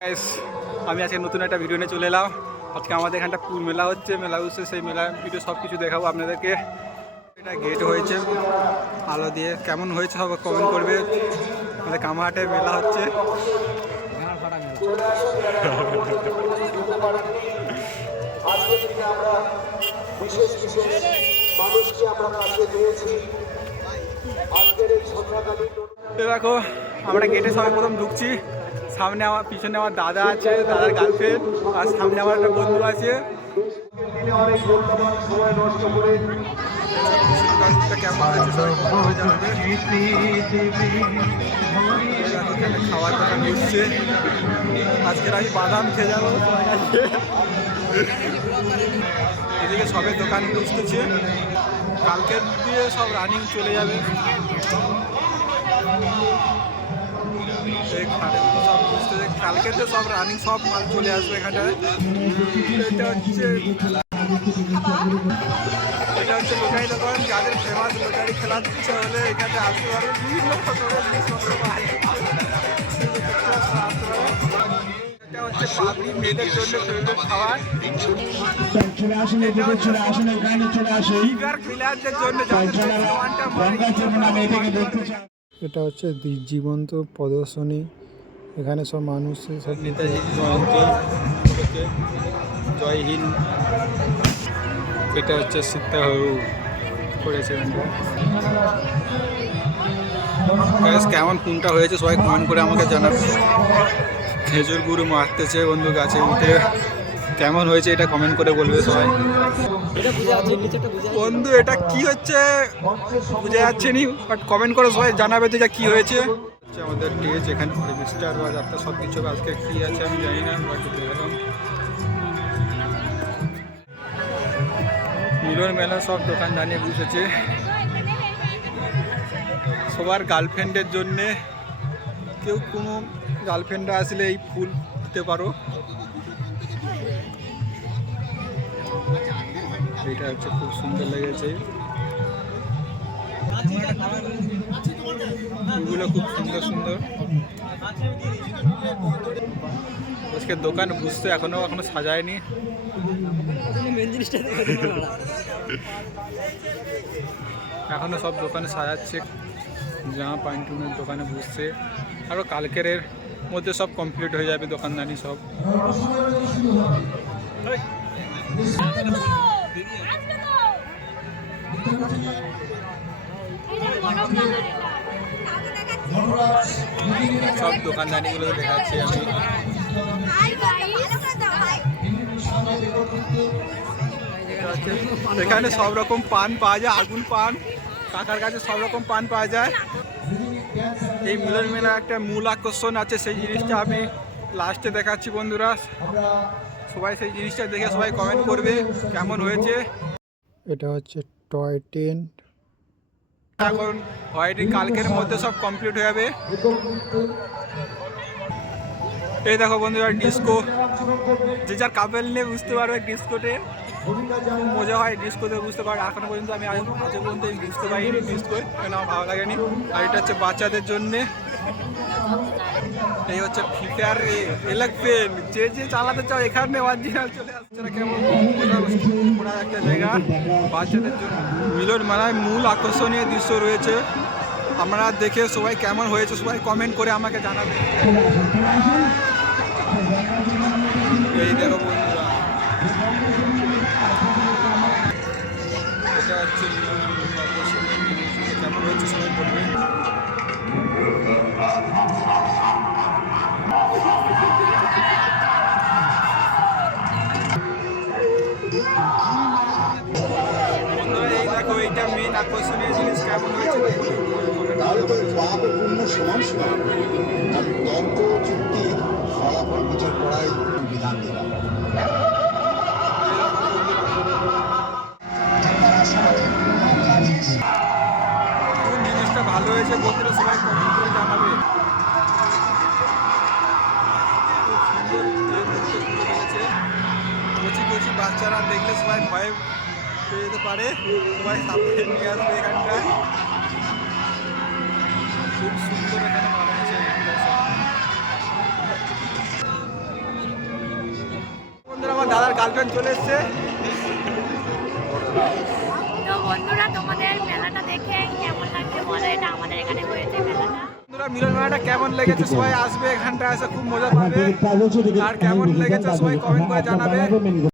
Guys, আমি আজকে নতুন একটা ভিডিও নিয়ে চলে এলাম। আজকে আমাদের এখানটা মেলা হচ্ছে, মেলা হচ্ছে, সেই মেলা ভিডিও সব কিছু দেখাবো আপনাদেরকে। এটা গেট হয়েছে আলো দিয়ে, কেমন হয়েছে সব কমেন্ট করবে। আমাদের কামাহাটে মেলা হচ্ছে। দেখো আমরা গেটে সবাই প্রথম ঢুকছি। সামনে আমার পিছনে আমার দাদা আছে, দাদার গার্লফ্রেন্ড, আর সামনে আমার একটা বন্ধু আছে। খাবার দাবার বসছে। আজকের আমি বাদাম খেয়ে যাবো। এদিকে সবের দোকান বসতেছে, কালকের দিয়ে সব রানিং চলে যাবে। সব বুঝতেছে কালকে তো সব রানিং সব মাল চলে আসবে এখানটায়। এটা হচ্ছে লোকারি দোকান। যাদের ফেমাস লোকারি খেলার ইচ্ছা হলে এখানে আসতে পারবে। বিভিন্ন রকমের জিনিসপত্র পাওয়া যায়। এটা হচ্ছে পাবলি, মেয়েদের জন্য ফেভারিট খাবার। এটা হচ্ছে জীবন্ত প্রদর্শনী। এখানে সব মানুষ, সব নেতাজি জয়ন্তী, জয় হিন্দ। এটা হচ্ছে সীতাহরু করেছে। কেমন কোনটা হয়েছে সবাই কমেন্ট করে আমাকে জানাবে। খেজুর গুড় মারতেছে বন্ধু গাছে উঠে। কেমন হয়েছে এটা কমেন্ট করে বলবে সবাই। বন্ধু এটা কি হচ্ছে বুঝে যাচ্ছে নি, বাট কমেন্ট করে সবাই জানাবে যে কি হয়েছে। আমাদের স্টেজ এখানে মিস্টার বা যাত্রা সব কিছু আজকে কি আছে আমি জানি না, বাট দেখলাম মিলন মেলা সব দোকান দানিয়ে বসেছে সবার গার্লফ্রেন্ডের জন্যে। কেউ কোনো গার্লফ্রেন্ড আসলে এই ফুল দিতে পারো। এটা হচ্ছে খুব সুন্দর লেগেছে, ফুলগুলো খুব সুন্দর সুন্দর। আজকে দোকান বুঝতে এখনো সাজায়নি। এখনো সব দোকানে সাজাচ্ছে, জামা প্যান্টুনের দোকানে বুঝছে। আরও কালকের মধ্যে সব কমপ্লিট হয়ে যাবে দোকানদানি সব। সব দোকানদানিগুলো দেখাচ্ছি আমি। এখানে সব রকম পান পাওয়া যায়, আগুন পান। কাকার কাছে সব রকম পান পাওয়া যায়। এই মিলন মেলা একটা মূল আকর্ষণ আছে, সেই জিনিসটা আমি লাস্টে দেখাচ্ছি বন্ধুরা। সবাই সেই জিনিসটা দেখে সবাই কমেন্ট করবে কেমন হয়েছে। এটা হচ্ছে টয় ট্রেন। এখন হয়তো কালকের মধ্যে সব কমপ্লিট হয়ে যাবে। এই দেখো বন্ধুরা ডিস্কো, যে যার কাপেল নিয়ে বুঝতে পারবে ডিস্কোতে মজা হয়। ডিস্কোতে বুঝতে পারবে। এখনো পর্যন্ত আমি আজ পর্যন্ত বুঝতে পারিনি ডিস্কোয়, কেন আমার ভালো লাগেনি। আর এটা হচ্ছে বাচ্চাদের জন্যে। এই হচ্ছে ফিফার ইলেকট্রেন, যে যে চালাতে চাও এখানে অরিজিনাল চলে আসছে। কেমন একটা জায়গা বাচ্চাদের জন্য। মিলন মেলায় মূল আকর্ষণীয় দৃশ্য রয়েছে। আমরা দেখে সবাই কেমন হয়েছে সবাই কমেন্ট করে আমাকে জানাবে। এই দেখো বন্ধুরা, এটা হচ্ছে কেমন হয়েছে সবাই বলবে। এই দেখো এইটা মেন আকর্ষণীয় জিনিস, কেমন হয়েছে তর্ক চুক্তির ফলাফল বিচার করার বিধান দেওয়া। জিনিসটা ভালো হয়েছে বন্ধুরা, সবাই কমেন্ট করে জানাবে। কচি কচি বাচ্চারা দেখলে সবাই ভয় পেয়ে যেতে পারে, সবাই সামনে নিয়ে আসবে এখানটায়। খুব সুন্দর এখানে বানাচ্ছে। আমার দাদার গার্লফ্রেন্ড চলে এসছে। তো বন্ধুরা তোমাদের মেলাটা দেখে কেমন লাগছে বলো, এটা আমাদের এখানে হয়েছে মেলাটা। বন্ধুরা মিলন মেলাটা কেমন লেগেছে সবাই আসবে এখানটা এসে খুব মজা পাবে, আর কেমন লেগেছে সবাই কমেন্ট করে জানাবে।